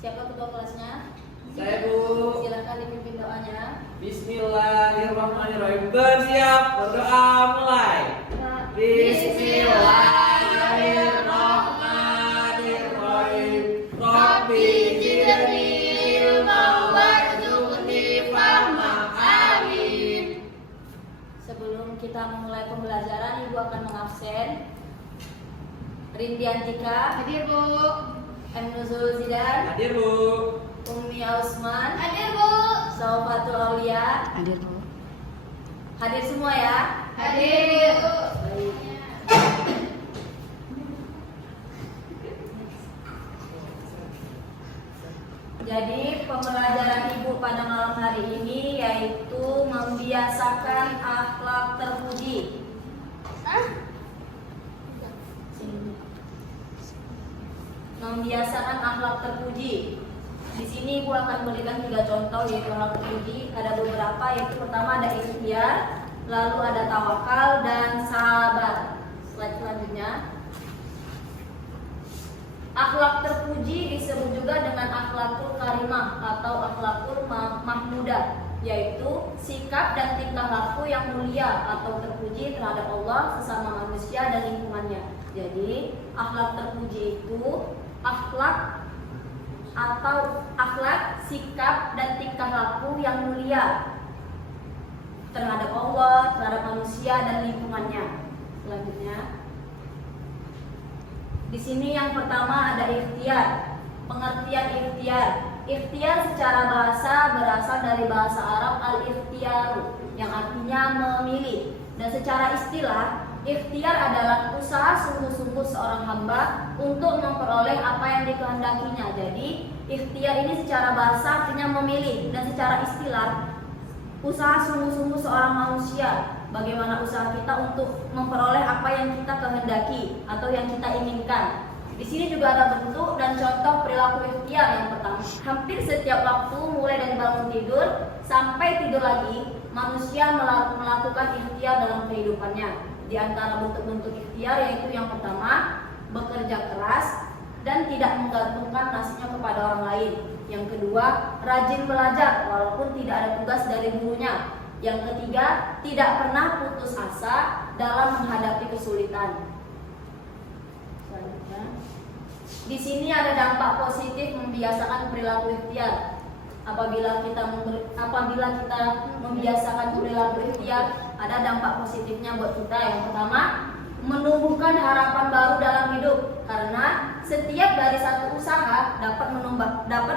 Siapa ketua kelasnya? Saya, Bu. Silakan dipimpin doanya. Bismillahirrahmanirrahim. Bersiap, berdoa mulai. Bismillahirrahmanirrahim. Rabbi zidni ilman warzuqni fahma. Amin. Sebelum kita memulai pembelajaran, Ibu akan mengabsen. Rindi Antika Hadir, Bu. M. Nuzul Zidan, Hadir, Bu. Ummi Ausman, Hadir, Bu. Saufatul Aulia. Hadir, Bu. Hadir semua ya. Hadir, Bu. Baik. Jadi pembelajaran Ibu pada malam hari ini yaitu membiasakan akhlak terpuji. Membiasakan akhlak terpuji. Di sini Ibu akan berikan 3 contoh yaitu akhlak terpuji. Ada beberapa, yaitu pertama ada ikhtiar, lalu ada tawakal dan sabar. Slide selanjutnya. Akhlak terpuji disebut juga dengan akhlakul karimah atau akhlakul mahmudah, yaitu sikap dan tingkah laku yang mulia atau terpuji terhadap Allah, sesama manusia dan lingkungannya. Jadi akhlak terpuji itu akhlak atau akhlak, sikap dan tingkah laku yang mulia terhadap Allah, terhadap manusia dan lingkungannya. Selanjutnya, di sini yang pertama ada ikhtiar. Pengertian ikhtiar. Ikhtiar secara bahasa berasal dari bahasa Arab al-ikhtiaru yang artinya memilih. Dan secara istilah, ikhtiar adalah usaha sungguh-sungguh seorang hamba untuk memperoleh apa yang dikehendakinya. Jadi, ikhtiar ini secara bahasa artinya memilih, dan secara istilah usaha sungguh-sungguh seorang manusia. Bagaimana usaha kita untuk memperoleh apa yang kita kehendaki atau yang kita inginkan. Di sini juga ada bentuk dan contoh perilaku ikhtiar yang pertama. Hampir setiap waktu, mulai dari bangun tidur sampai tidur lagi, manusia melakukan ikhtiar dalam kehidupannya. Di antara bentuk-bentuk ikhtiar yaitu yang pertama, bekerja keras dan tidak menggantungkan nasibnya kepada orang lain. Yang kedua, rajin belajar walaupun tidak ada tugas dari gurunya. Yang ketiga, tidak pernah putus asa dalam menghadapi kesulitan. Selanjutnya, di sini ada dampak positif membiasakan perilaku ikhtiar. Apabila kita membiasakan perilaku ikhtiar, ada dampak positifnya buat kita. Yang pertama, menumbuhkan harapan baru dalam hidup, karena setiap dari satu usaha dapat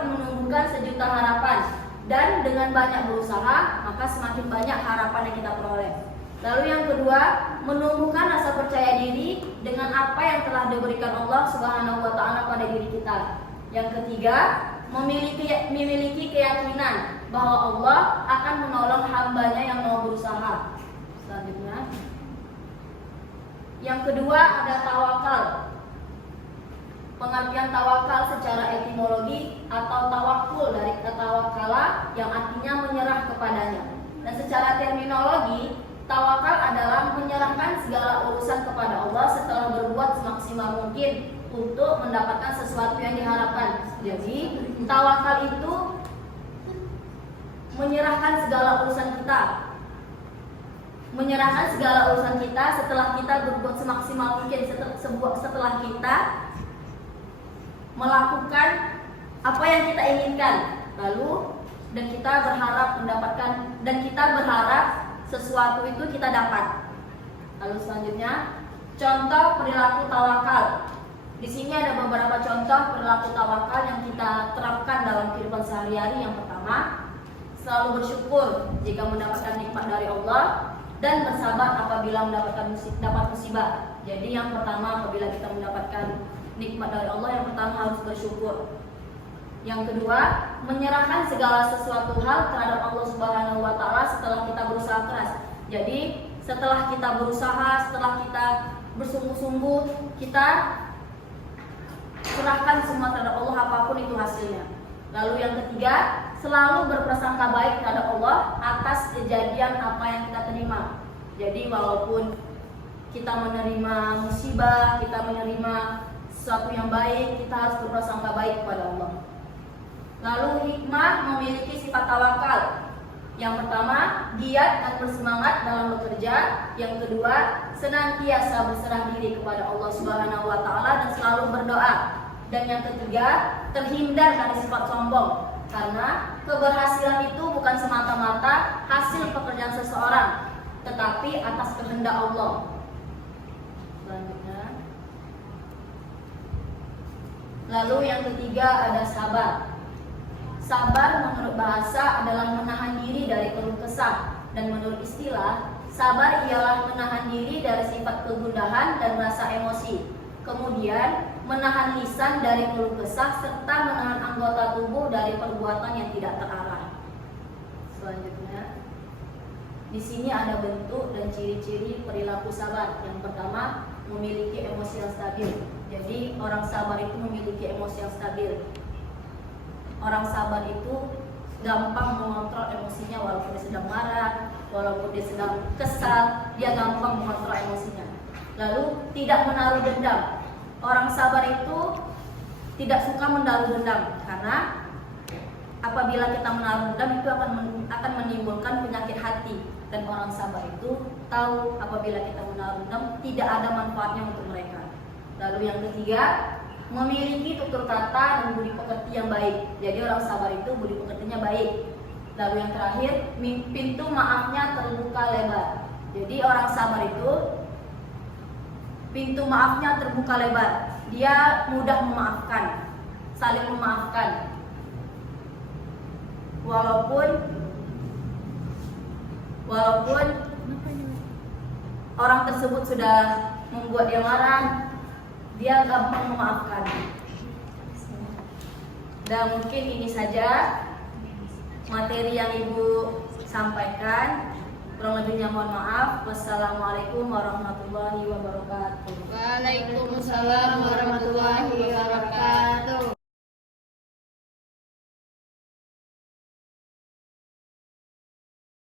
menumbuhkan sejuta harapan. Dan dengan banyak berusaha, maka semakin banyak harapan yang kita peroleh. Lalu yang kedua, menumbuhkan rasa percaya diri dengan apa yang telah diberikan Allah Subhanahu wa Ta'ala pada diri kita. Yang ketiga, memiliki keyakinan bahwa Allah akan menolong hambanya yang mau berusaha. Selanjutnya, yang kedua ada tawakal. Pengertian tawakal secara etimologi atau tawakul dari kata wakala yang artinya menyerah kepadanya. Dan secara terminologi, tawakal adalah menyerahkan segala urusan kepada Allah setelah berbuat semaksimal mungkin untuk mendapatkan sesuatu yang diharapkan. Jadi, tawakal itu menyerahkan segala urusan kita. Menyerahkan segala urusan kita setelah kita berbuat semaksimal mungkin, setelah kita melakukan apa yang kita inginkan, lalu dan kita berharap sesuatu itu kita dapat. Lalu selanjutnya, contoh perilaku tawakal. Di sini ada beberapa contoh perilaku tawakal yang kita terapkan dalam kehidupan sehari-hari. Yang pertama, selalu bersyukur jika mendapatkan nikmat dari Allah dan bersabar apabila dapat musibah. Jadi yang pertama, apabila kita mendapatkan nikmat dari Allah, yang pertama harus bersyukur. Yang kedua, menyerahkan segala sesuatu hal terhadap Allah Subhanahu wa Ta'ala setelah kita berusaha keras. Jadi setelah kita berusaha, setelah kita bersungguh-sungguh, kita serahkan semua terhadap Allah, apapun itu hasilnya. Lalu yang ketiga, selalu berprasangka baik terhadap Allah atas kejadian apa yang kita terima. Jadi walaupun kita menerima musibah, kita menerima sesuatu yang baik, kita harus berprasangka baik kepada Allah. Lalu hikmah memiliki sifat tawakal. Yang pertama, giat dan bersemangat dalam bekerja. Yang kedua, senantiasa berserah diri kepada Allah Subhanahu wa taala dan selalu berdoa. Dan yang ketiga, terhindar dari sifat sombong. Karena keberhasilan itu bukan semata-mata hasil pekerjaan seseorang, tetapi atas kehendak Allah. Selanjutnya. Lalu yang ketiga ada sabar. Sabar menurut bahasa adalah menahan diri dari keluh kesah, dan menurut istilah, sabar ialah menahan diri dari sifat kegundahan dan rasa emosi. Kemudian menahan lisan dari keluh kesah serta menahan anggota tubuh dari perbuatan yang tidak terarah. Selanjutnya, di sini ada bentuk dan ciri-ciri perilaku sabar. Yang pertama, memiliki emosi yang stabil. Jadi orang sabar itu memiliki emosi yang stabil. Orang sabar itu gampang mengontrol emosinya, walaupun dia sedang marah, walaupun dia sedang kesal, dia gampang mengontrol emosinya. Lalu tidak menaruh dendam. Orang sabar itu tidak suka menaruh dendam, karena apabila kita menaruh dendam itu akan menimbulkan penyakit hati. Dan orang sabar itu tahu apabila kita menaruh dendam tidak ada manfaatnya untuk mereka. Lalu yang ketiga, memiliki tutur kata dan budi pekerti yang baik. Jadi orang sabar itu budi pekertinya baik. Lalu yang terakhir, pintu maafnya terbuka lebar. Jadi orang sabar itu pintu maafnya terbuka lebar. Dia mudah memaafkan, saling memaafkan. Walaupun orang tersebut sudah membuat dia marah, dia gampang memaafkan. Dan mungkin ini saja materi yang Ibu sampaikan. Kurang lebihnya mohon maaf. Wassalamualaikum warahmatullahi wabarakatuh. Waalaikumsalam warahmatullahi wabarakatuh.